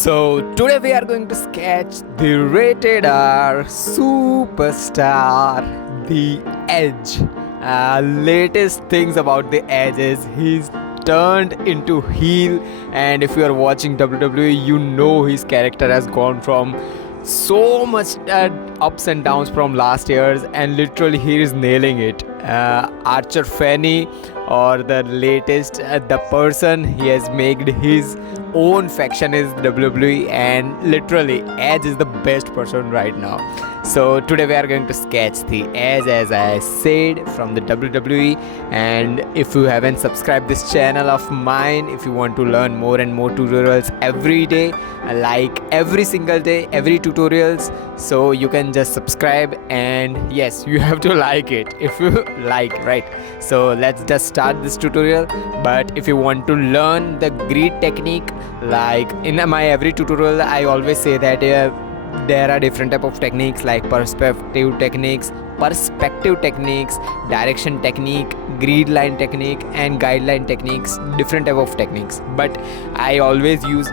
So today we are going to sketch the rated R superstar, the Edge. Latest things about the Edge is he's turned into heel, and if you are watching WWE, you know his character has gone from so much ups and downs from last year's, and literally he is nailing it. Archer Fanny, or the latest, the person he has made his own faction is WWE, and literally Edge is the best person right now. So today we are going to sketch the Edge, as I said, from the WWE. And if you haven't subscribed this channel of mine, if you want to learn more and more tutorials every day, like every single day, every tutorials, so you can just subscribe, and yes, you have to like it if you like, right? So let's just start this tutorial. But if you want to learn the grid technique, like in my every tutorial I always say that there are different type of techniques like perspective techniques, direction technique, grid line technique, and guideline techniques, different type of techniques. But I always use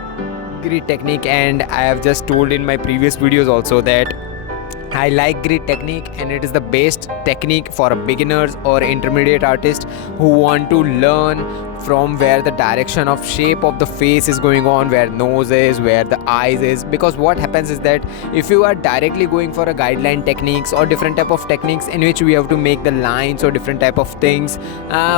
grid technique, and I have just told in my previous videos also that I like grid technique, and it is the best technique for beginners or intermediate artists who want to learn from where the direction of shape of the face is going on, where nose is, where the eyes is. Because what happens is that if you are directly going for a guideline techniques or different type of techniques in which we have to make the lines or different type of things,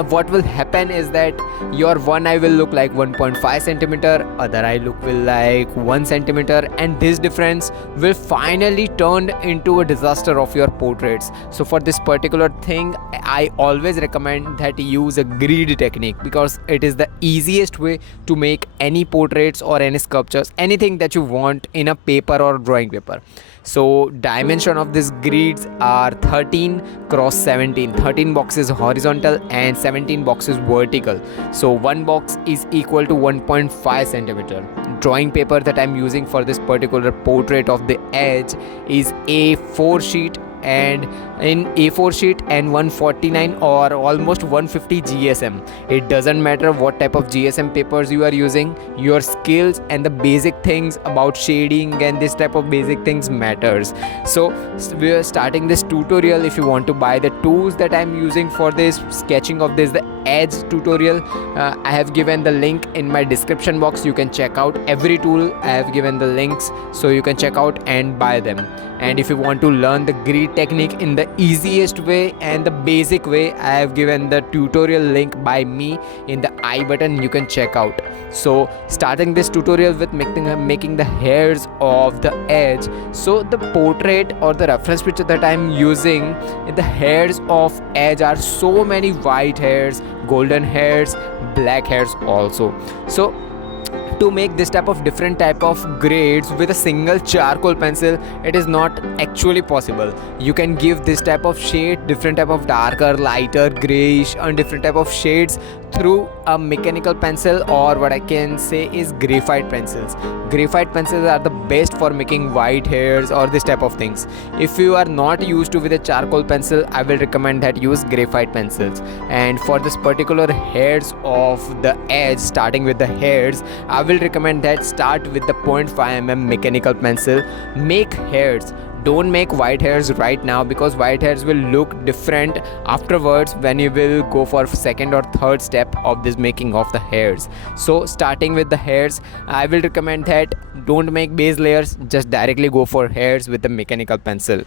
what will happen is that your one eye will look like 1.5 centimeter, other eye look will like 1 centimeter, and this difference will finally turn into a disaster of your portraits. So for this particular thing, I always recommend that you use a grid technique, because it is the easiest way to make any portraits or any sculptures, anything that you want in a paper or drawing paper. So dimension of these grids are 13 cross 17, 13 boxes horizontal and 17 boxes vertical. So one box is equal to 1.5 centimeter. Drawing paper that I'm using for this particular portrait of the Edge is A4 sheet, and in A4 sheet and 149 or almost 150 GSM. It doesn't matter what type of GSM papers you are using, your skills and the basic things about shading and this type of basic things matters. So we are starting this tutorial. If you want to buy the tools that I'm using for this sketching of this, the Edge tutorial, I have given the link in my description box. You can check out every tool. I have given the links, so you can check out and buy them. And if you want to learn the grid technique in the easiest way and the basic way, I have given the tutorial link by me in the I button. You can check out. So starting this tutorial with making the hairs of the Edge. So the portrait or the reference picture that I'm using, the hairs of Edge are so many white hairs, golden hairs, black hairs also. So to make this type of different type of grades with a single charcoal pencil, it is not actually possible. You can give this type of shade, different type of darker, lighter, grayish, and different type of shades through a mechanical pencil, or what I can say is graphite pencils. Graphite pencils are the best for making white hairs or this type of things. If you are not used to with a charcoal pencil, I will recommend that use graphite pencils. And for this particular hairs of the Edge, starting with the hairs, I will recommend that start with the 0.5 mm mechanical pencil. Make hairs. Don't make white hairs right now, because white hairs will look different afterwards when you will go for second or third step of this making of the hairs. So starting with the hairs, I will recommend that don't make base layers, just directly go for hairs with the mechanical pencil.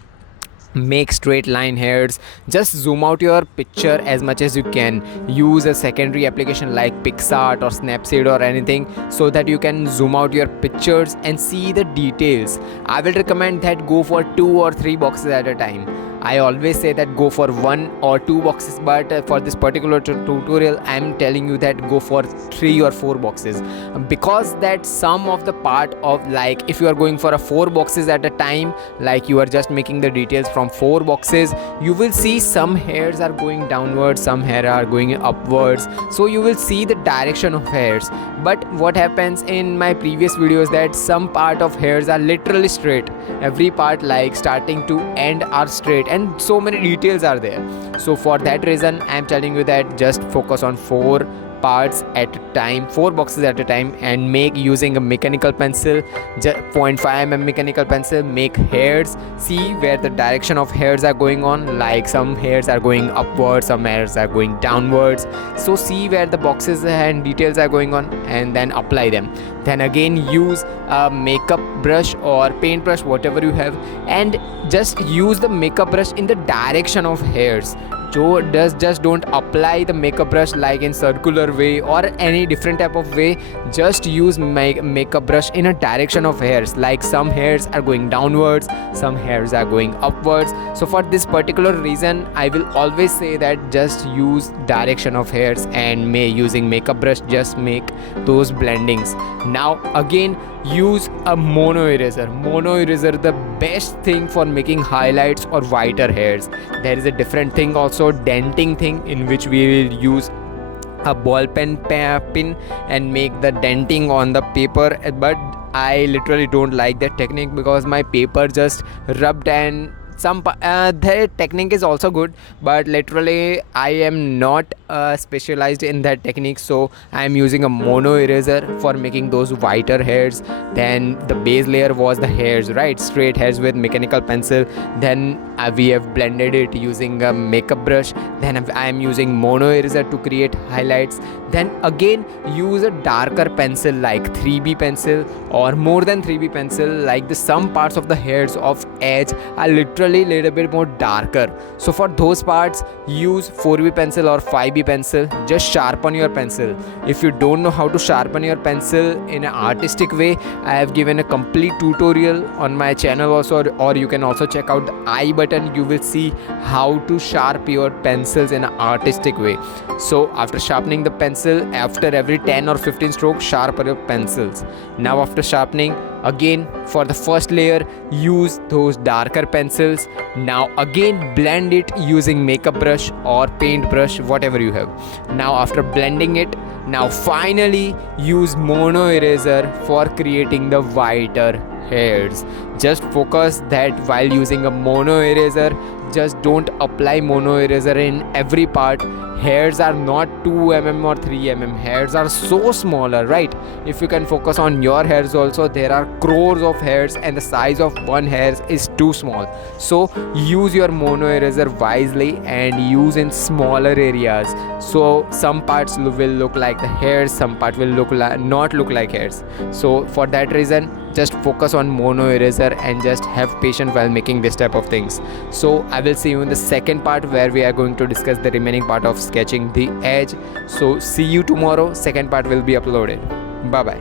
Make straight line hairs. Just zoom out your picture as much as you can. Use a secondary application like PixArt or Snapseed or anything, so that you can zoom out your pictures and see the details. I will recommend that go for 2 or 3 boxes at a time. I always say that go for 1 or 2 boxes, but for this particular tutorial I am telling you that go for 3 or 4 boxes, because that some of the part of, like if you are going for a 4 boxes at a time, like you are just making the details from 4 boxes, you will see some hairs are going downwards, some hair are going upwards, so you will see the direction of hairs. But what happens in my previous videos that some part of hairs are literally straight, every part like starting to end are straight, and so many details are there. So for that reason I am telling you that just focus on 4 parts at a time, 4 boxes at a time, and make using a mechanical pencil, 0.5 mm mechanical pencil, make hairs, see where the direction of hairs are going on, like some hairs are going upwards, some hairs are going downwards. So see where the boxes and details are going on, and then apply them. Then again use a makeup brush or paint brush, whatever you have, and just use the makeup brush in the direction of hairs. Just don't apply the makeup brush like in circular way or any different type of way. Just use makeup brush in a direction of hairs, like some hairs are going downwards, some hairs are going upwards. So for this particular reason, I will always say that just use direction of hairs, and using makeup brush just make those blendings. Now again use a mono eraser. Mono eraser, the best thing for making highlights or whiter hairs. There is a different thing also, denting thing, in which we will use a ball pen pin and make the denting on the paper, but I literally don't like that technique because my paper just rubbed, and the technique is also good, but literally I am not specialized in that technique, so I am using a mono eraser for making those whiter hairs. Then the base layer was the hairs, right, straight hairs with mechanical pencil. Then we have blended it using a makeup brush. Then I am using mono eraser to create highlights. Then again use a darker pencil like 3B pencil or more than 3B pencil, like some parts of the hairs of edge are literally little bit more darker. So for those parts use 4B pencil or 5B pencil. Just sharpen your pencil. If you don't know how to sharpen your pencil in an artistic way, I have given a complete tutorial on my channel also, or you can also check out the I button. You will see how to sharpen your pencils in an artistic way. So after sharpening the pencil, after every 10 or 15 strokes, sharpen your pencils. Now after sharpening, again for the first layer use those darker pencils. Now again blend it using makeup brush or paint brush, whatever you have. Now after blending it, now finally use mono eraser for creating the whiter hairs. Just focus that while using a mono eraser, just don't apply mono eraser in every part. Hairs are not 2 mm or 3 mm. Hairs are so smaller, right? If you can focus on your hairs also, there are crores of hairs and the size of one hair is too small. So use your mono eraser wisely and use in smaller areas. So some parts will look like the hairs, some part will not look like hairs. So for that reason, just focus on mono eraser and just have patience while making this type of things. So I will see you in the second part where we are going to discuss the remaining part of sketching the edge. So see you tomorrow. Second part will be uploaded. Bye bye.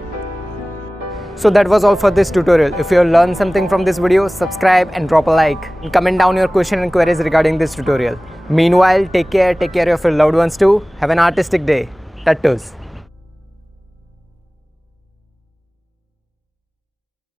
So that was all for this tutorial. If you have learned something from this video, subscribe and drop a like. And comment down your question and queries regarding this tutorial. Meanwhile, take care of your loved ones too. Have an artistic day. Tattoos.